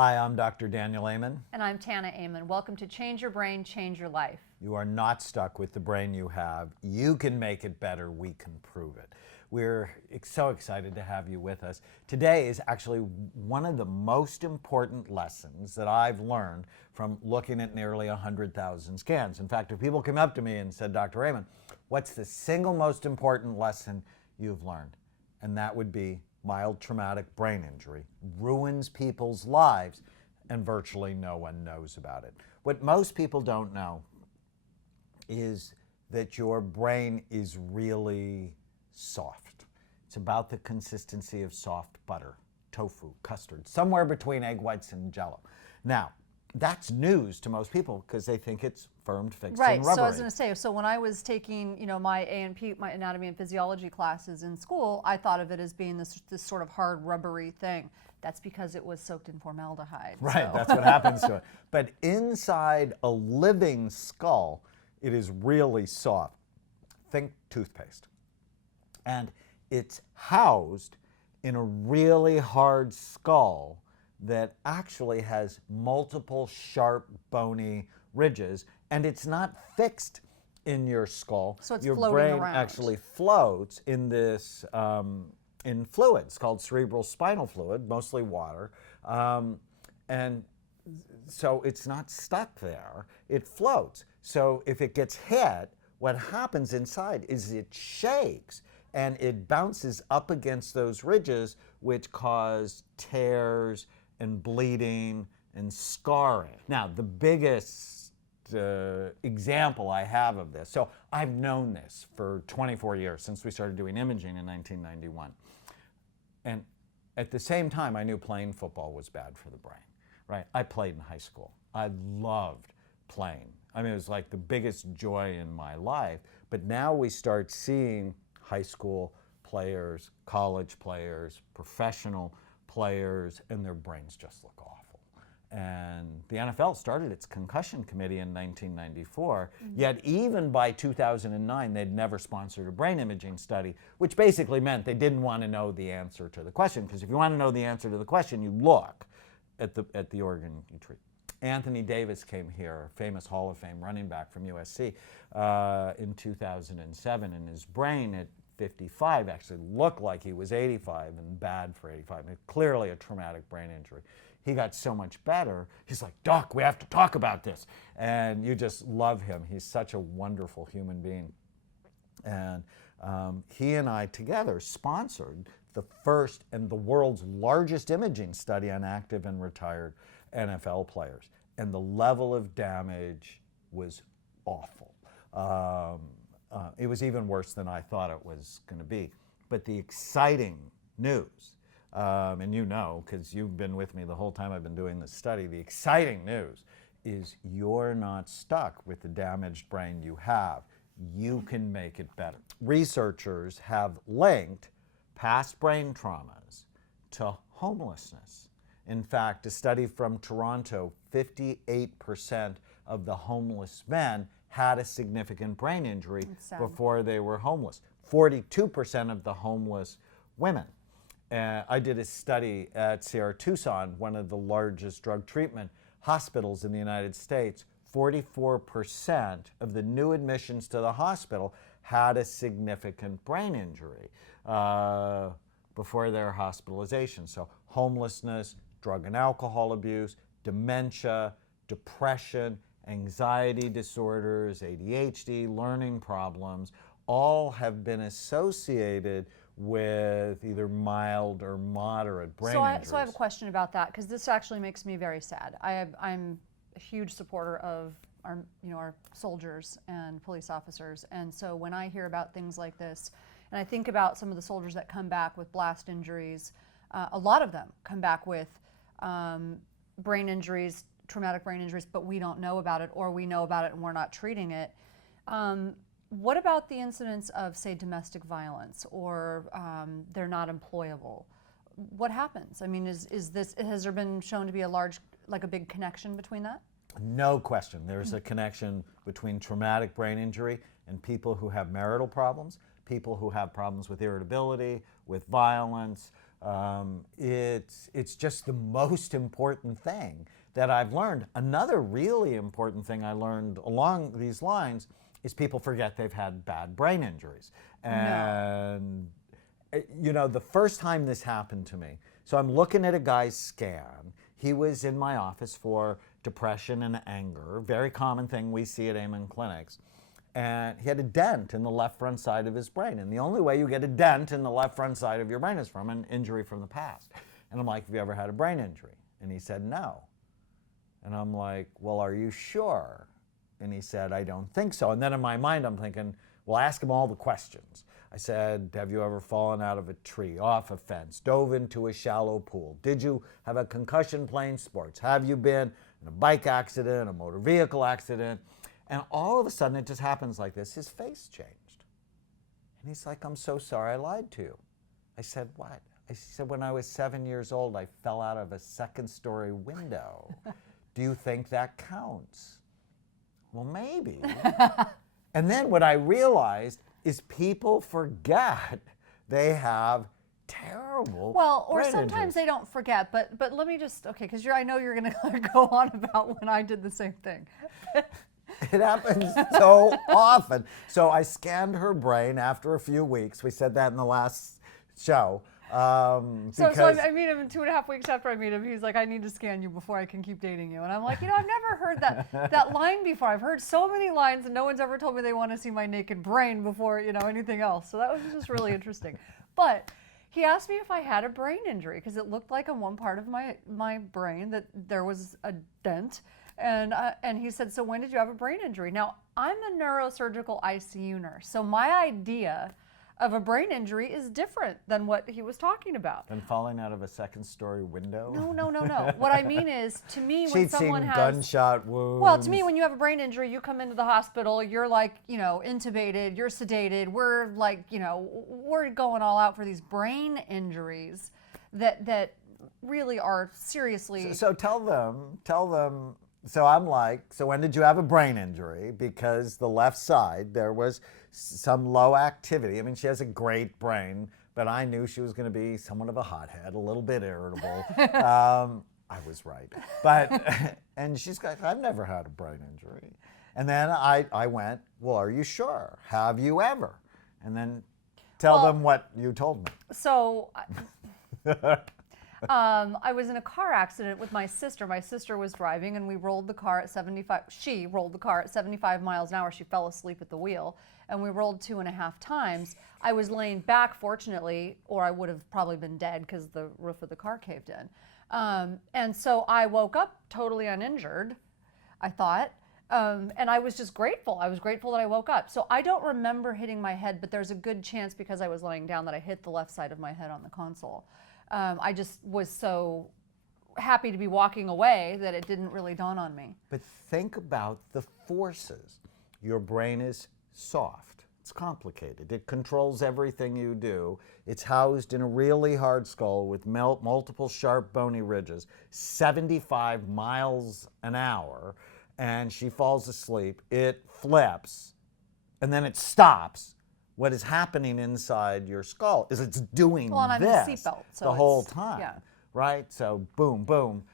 Hi, I'm Dr. Daniel Amen. And I'm Tana Amen. Welcome to Change Your Brain, Change Your Life. You are not stuck with the brain you have. You can make it better. We can prove it. We're so excited to have you with us. Today is actually one of the most important lessons that I've learned from looking at nearly 100,000 scans. In fact, if people came up to me and said, Dr. Amen, what's the single most important lesson you've learned? And that would be mild traumatic brain injury ruins people's lives and virtually no one knows about it. What most people don't know is that your brain is really soft. It's about the consistency of soft butter, tofu, custard, somewhere between egg whites and Jell-O. Now, that's news to most people because they think it's firm, fixed, and rubbery. So I was going to say, so when I was taking, my A&P, my anatomy and physiology classes in school, I thought of it as being this sort of hard, rubbery thing. That's because it was soaked in formaldehyde. Right, so. That's what happens to it. But inside a living skull, it is really soft. Think toothpaste. And it's housed in a really hard skull that actually has multiple sharp, bony ridges, and it's not fixed in your skull. So it's your floating brain around. actually floats in this in fluids called cerebral spinal fluid, mostly water, and so it's not stuck there. It floats. So if it gets hit, what happens inside is it shakes and it bounces up against those ridges, which cause tears and bleeding and scarring. Now, the biggest example I have of this, so I've known this for 24 years since we started doing imaging in 1991. And at the same time, I knew playing football was bad for the brain, right? I played in high school. I loved playing. I mean, it was like the biggest joy in my life. But now we start seeing high school players, college players, professional players, and their brains just look awful. And the NFL started its concussion committee in 1994, yet even by 2009, they'd never sponsored a brain imaging study, which basically meant they didn't want to know the answer to the question, because if you want to know the answer to the question, you look at the organ you treat. Anthony Davis came here, a famous Hall of Fame running back from USC, in 2007, and his brain at 55 actually looked like he was 85 and bad for 85. Clearly a traumatic brain injury. He got so much better. He's like, Doc, we have to talk about this. And you just love him. He's such a wonderful human being. And he and I together sponsored the first and the world's largest imaging study on active and retired NFL players. And the level of damage was awful. It was even worse than I thought it was going to be. But the exciting news, and you know, because you've been with me the whole time I've been doing this study, the exciting news is you're not stuck with the damaged brain you have. You can make it better. Researchers have linked past brain traumas to homelessness. In fact, a study from Toronto, 58% of the homeless men had a significant brain injury before they were homeless. 42% of the homeless women. I did a study at Sierra Tucson, one of the largest drug treatment hospitals in the United States. 44% of the new admissions to the hospital had a significant brain injury before their hospitalization. So homelessness, drug and alcohol abuse, dementia, depression, anxiety disorders, ADHD, learning problems, all have been associated with either mild or moderate brain injuries. So I have a question about that, because this actually makes me very sad. I'm a huge supporter of our soldiers and police officers, and so when I hear about things like this, and I think about some of the soldiers that come back with blast injuries, a lot of them come back with brain injuries, traumatic brain injuries, but we don't know about it, or we know about it and we're not treating it. What about the incidence of, say, domestic violence, or they're not employable? What happens? I mean, has there been shown to be a big connection between that? No question. There's a connection between traumatic brain injury and people who have marital problems, people who have problems with irritability, with violence, It's just the most important thing that I've learned. Another really important thing I learned along these lines is people forget they've had bad brain injuries. And you know, the first time this happened to me, so I'm looking at a guy's scan. He was in my office for depression and anger, very common thing we see at Amen clinics. And he had a dent in the left front side of his brain. And the only way you get a dent in the left front side of your brain is from an injury from the past. And I'm like, have you ever had a brain injury? And he said, no. And I'm like, well, are you sure? And he said, I don't think so. And then in my mind, I'm thinking, well, ask him all the questions. I said, have you ever fallen out of a tree, off a fence, dove into a shallow pool? Did you have a concussion playing sports? Have you been in a bike accident, a motor vehicle accident? And all of a sudden, it just happens like this. His face changed. And he's like, I'm so sorry I lied to you. I said, what? I said, when I was 7 years old, I fell out of a second-story window. Do you think that counts? Well, maybe. And then what I realized is people forget they have terrible or brain sometimes injuries. they don't forget, but let me just, okay, because I know you're going to go on about when I did the same thing. It happens so often. So I scanned her brain after a few weeks. We said that in the last show. So I meet him 2.5 weeks after I meet him. He's like, I need to scan you before I can keep dating you. And I'm like, I've never heard that line before. I've heard so many lines and no one's ever told me they want to see my naked brain before, anything else. So that was just really interesting. But he asked me if I had a brain injury because it looked like on one part of my brain that there was a dent. And he said, so when did you have a brain injury? Now, I'm a neurosurgical ICU nurse. So my idea of a brain injury is different than what he was talking about. And falling out of a second-story window? No. What I mean is, to me, when She'd someone seen has gunshot wounds. Well, to me, when you have a brain injury, you come into the hospital, you're like, intubated, you're sedated. We're like, we're going all out for these brain injuries that really are seriously. So tell them. So I'm like, so when did you have a brain injury? Because the left side, there was some low activity. I mean, she has a great brain, but I knew she was going to be somewhat of a hothead, a little bit irritable. I was right. And she's like, I've never had a brain injury. And then I went, well, are you sure? Have you ever? And then tell them what you told me. So I was in a car accident with my sister. My sister was driving, and we rolled the car at 75. She rolled the car at 75 miles an hour. She fell asleep at the wheel, and we rolled 2.5 times. I was laying back, fortunately, or I would have probably been dead because the roof of the car caved in. And so I woke up totally uninjured, I thought. And I was just grateful. I was grateful that I woke up. So I don't remember hitting my head, but there's a good chance because I was laying down that I hit the left side of my head on the console. I just was so happy to be walking away that it didn't really dawn on me. But think about the forces. Your brain is soft. It's complicated. It controls everything you do. It's housed in a really hard skull with multiple sharp bony ridges, 75 miles an hour, and she falls asleep. It flips, and then it stops. What is happening inside your skull is it's doing well, and I'm this in a seatbelt, so the whole time, yeah. right? So boom, boom,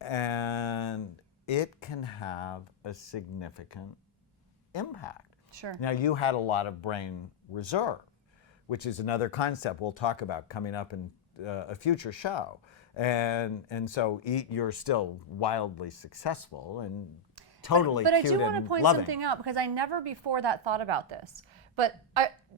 and it can have a significant impact. Sure. Now, you had a lot of brain reserve, which is another concept we'll talk about coming up in a future show. And so you're still wildly successful and totally but cute I do want to and point loving. something out because I never before that thought about this. But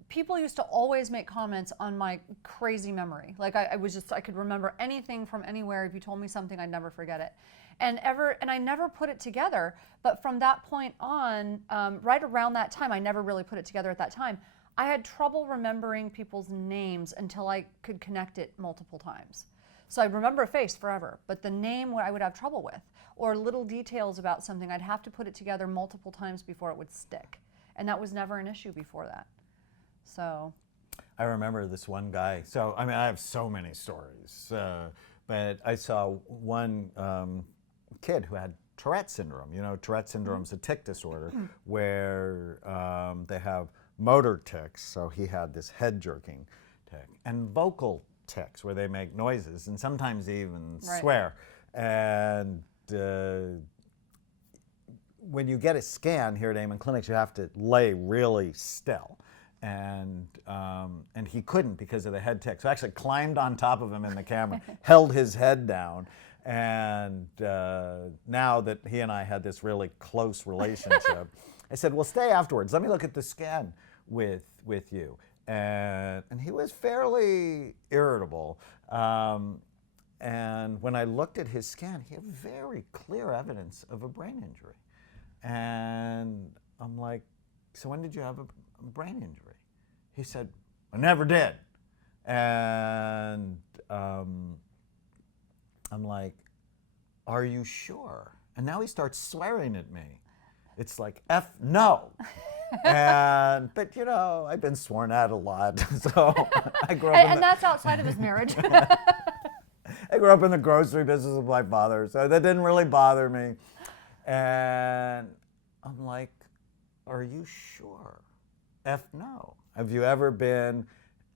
people used to always make comments on my crazy memory. Like I could remember anything from anywhere. If you told me something, I'd never forget it. And I never put it together. But from that point on, right around that time, I never really put it together at that time. I had trouble remembering people's names until I could connect it multiple times. So I'd remember a face forever, but the name I would have trouble with, or little details about something, I'd have to put it together multiple times before it would stick. And that was never an issue before that. So I remember this one guy. So, I mean, I have so many stories, but I saw one kid who had Tourette syndrome. You know, Tourette syndrome is a tic disorder where they have motor tics. So he had this head jerking tic and vocal tics where they make noises and sometimes even Right. swear. And when you get a scan here at Amen Clinics, you have to lay really still. And he couldn't because of the head tick. So I actually climbed on top of him in the camera, held his head down. And now that he and I had this really close relationship, I said, well, stay afterwards. Let me look at the scan with you. And he was fairly irritable. And when I looked at his scan, he had very clear evidence of a brain injury. And I'm like, so when did you have a brain injury? He said, I never did. And I'm like, are you sure? And now he starts swearing at me. It's like, F no. But you know, I've been sworn at a lot. So I grew up And that's outside of his marriage. I grew up in the grocery business with my father, so that didn't really bother me. And I'm like, are you sure? F no. Have you ever been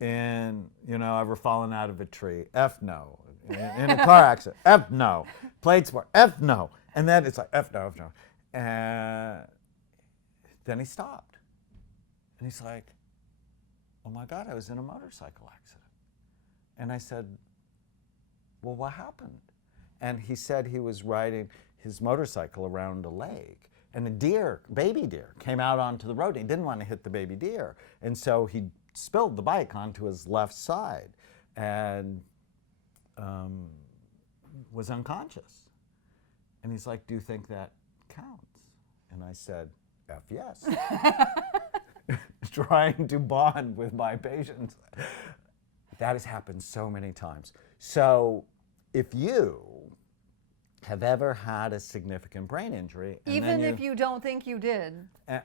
ever fallen out of a tree? F no. In a car accident? F no. Played sport? F no. And then it's like, F no, F no. And then he stopped. And he's like, oh my God, I was in a motorcycle accident. And I said, well, what happened? And he said he was riding his motorcycle around a lake, and a baby deer, came out onto the road. He didn't want to hit the baby deer. And so he spilled the bike onto his left side and was unconscious. And he's like, do you think that counts? And I said, F yes. Trying to bond with my patients. That has happened so many times. So if you have ever had a significant brain injury, and Even if you don't think you did.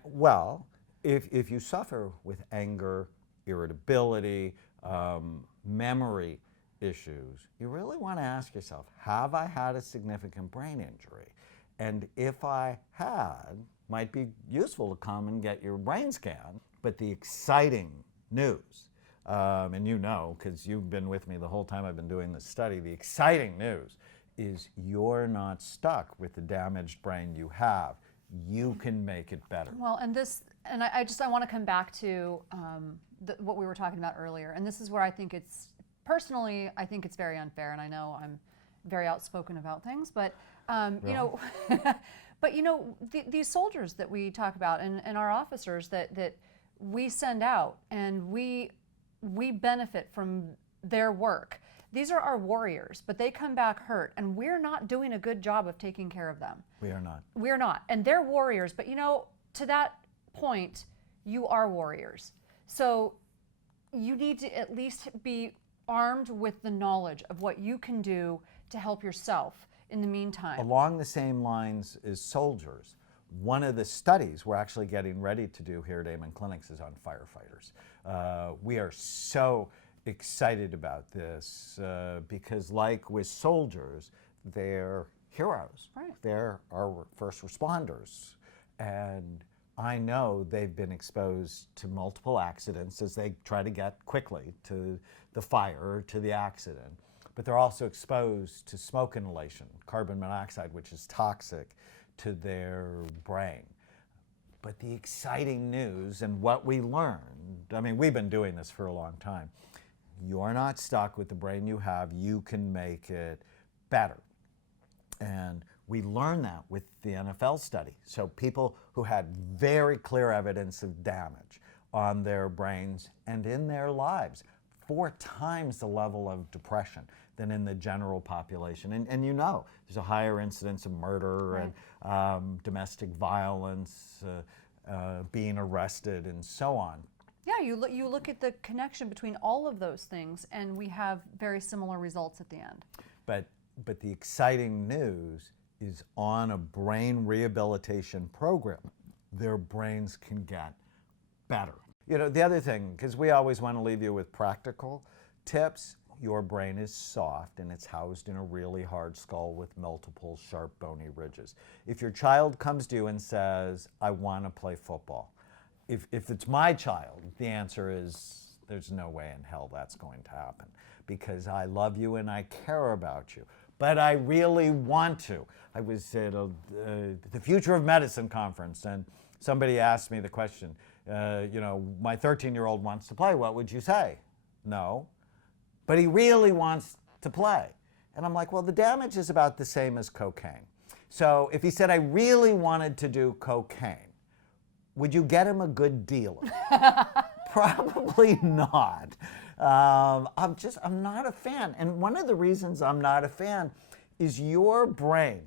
Well, if you suffer with anger, irritability, memory issues, you really want to ask yourself, have I had a significant brain injury? And if I had, might be useful to come and get your brain scan. But the exciting news, and you know, because you've been with me the whole time I've been doing this study, the exciting news is you're not stuck with the damaged brain you have. You can make it better. Well, and I want to come back to what we were talking about earlier. And this is where I think personally, I think it's very unfair. And I know I'm very outspoken about things, but these soldiers that we talk about and our officers that we send out and we benefit from their work. These are our warriors, but they come back hurt, and we're not doing a good job of taking care of them. We are not. We're not. And they're warriors, but to that point, you are warriors. So you need to at least be armed with the knowledge of what you can do to help yourself in the meantime. Along the same lines as soldiers, one of the studies we're actually getting ready to do here at Amen Clinics is on firefighters. We are so excited about this because, like with soldiers, they're heroes. Right. They're our first responders. And I know they've been exposed to multiple accidents as they try to get quickly to the fire or to the accident. But they're also exposed to smoke inhalation, carbon monoxide, which is toxic to their brain. But the exciting news and what we learned, I mean, we've been doing this for a long time. You're not stuck with the brain you have. You can make it better. And we learned that with the NFL study. So people who had very clear evidence of damage on their brains and in their lives, 4 times the level of depression than in the general population. And there's a higher incidence of murder, right, and domestic violence, being arrested, and so on. Yeah, you look at the connection between all of those things, and we have very similar results at the end. But the exciting news is on a brain rehabilitation program, their brains can get better. The other thing, because we always want to leave you with practical tips, your brain is soft and it's housed in a really hard skull with multiple sharp bony ridges. If your child comes to you and says, I want to play football, if it's my child, the answer is there's no way in hell that's going to happen. because I love you and I care about you. But I really want to. I was at the Future of Medicine conference, and somebody asked me the question, my 13-year-old wants to play. What would you say? No. But he really wants to play. And I'm like, well, the damage is about the same as cocaine. So if he said, I really wanted to do cocaine, would you get him a good deal? Probably not. I'm not a fan. And one of the reasons I'm not a fan is your brain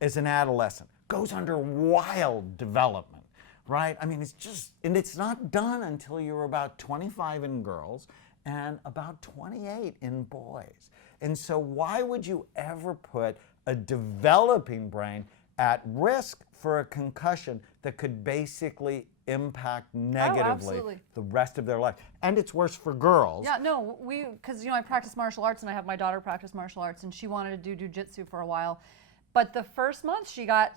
as an adolescent goes under wild development, right? I mean, it's not done until you're about 25 in girls and about 28 in boys. And so why would you ever put a developing brain at risk for a concussion that could basically impact negatively the rest of their life? And it's worse for girls. Yeah, no, because I practice martial arts and I have my daughter practice martial arts, and she wanted to do jujitsu for a while. But the first month she got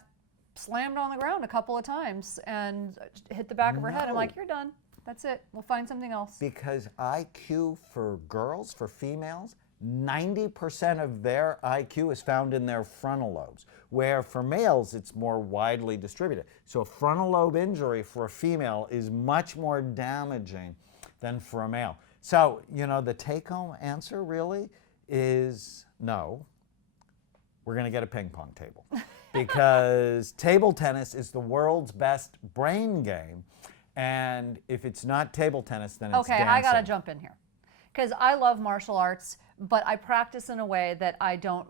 slammed on the ground a couple of times and hit the back of her head. I'm like, you're done. That's it. We'll find something else. Because IQ for girls, for females, 90% of their IQ is found in their frontal lobes, where for males it's more widely distributed. So a frontal lobe injury for a female is much more damaging than for a male. So, the take-home answer really is no. We're going to get a ping pong table because table tennis is the world's best brain game. And if it's not table tennis, then it's dancing. I got to jump in here because I love martial arts, but I practice in a way that I don't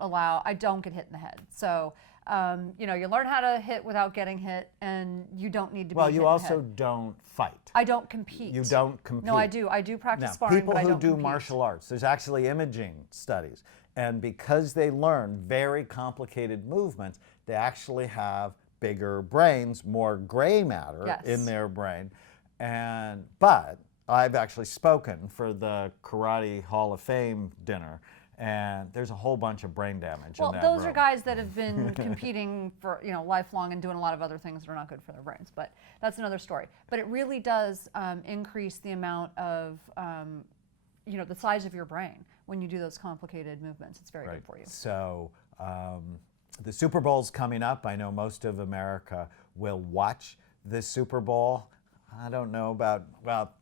get hit in the head. So, you learn how to hit without getting hit, and you don't need to be hit in the head. Well, you also don't fight. I don't compete. You don't compete. No, I do. I do practice sparring, but I don't compete. People who do martial arts, there's actually imaging studies. And because they learn very complicated movements, they actually have bigger brains, more gray matter in their brain. But I've actually spoken for the Karate Hall of Fame dinner, and there's a whole bunch of brain damage in that those room. are guys that have been competing for lifelong and doing a lot of other things that are not good for their brains, but that's another story. But it really does increase the amount of the size of your brain when you do those complicated movements. It's very good for you. So the Super Bowl's coming up. I know most of America will watch the Super Bowl. I don't know about,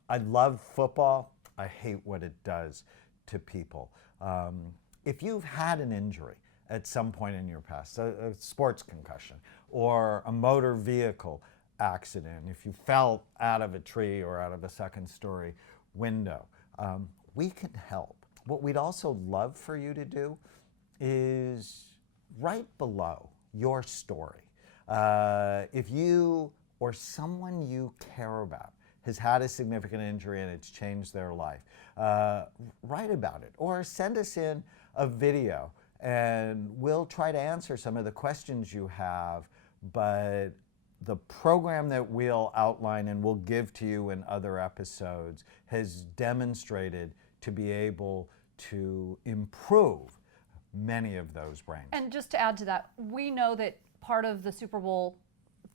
I love football. I hate what it does to people. If you've had an injury at some point in your past, a sports concussion or a motor vehicle accident, if you fell out of a tree or out of a second-story window, we can help. What we'd also love for you to do is right below your story. If you or someone you care about has had a significant injury and it's changed their life, write about it or send us in a video and we'll try to answer some of the questions you have. But the program that we'll outline and we'll give to you in other episodes has demonstrated to be able to improve many of those brains. And just to add to that, we know that part of the Super Bowl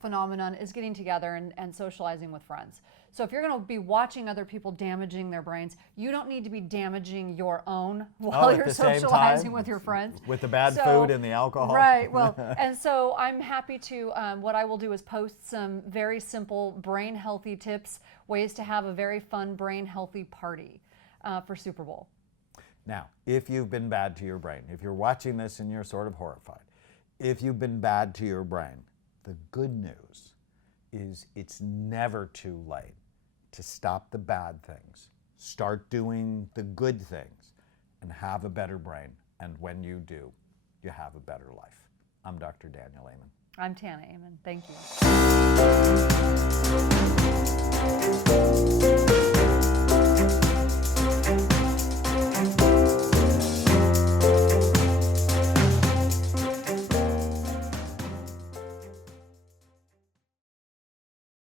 phenomenon is getting together and socializing with friends. So if you're going to be watching other people damaging their brains, you don't need to be damaging your own while you're socializing with your friends. With the bad food and the alcohol. Right. Well, and so I'm happy to, what I will do is post some very simple brain healthy tips, ways to have a very fun brain healthy party for Super Bowl. Now, if you've been bad to your brain, if you're watching this and you're sort of horrified, if you've been bad to your brain, the good news is it's never too late to stop the bad things, start doing the good things, and have a better brain. And when you do, you have a better life. I'm Dr. Daniel Amen. I'm Tana Amen. Thank you.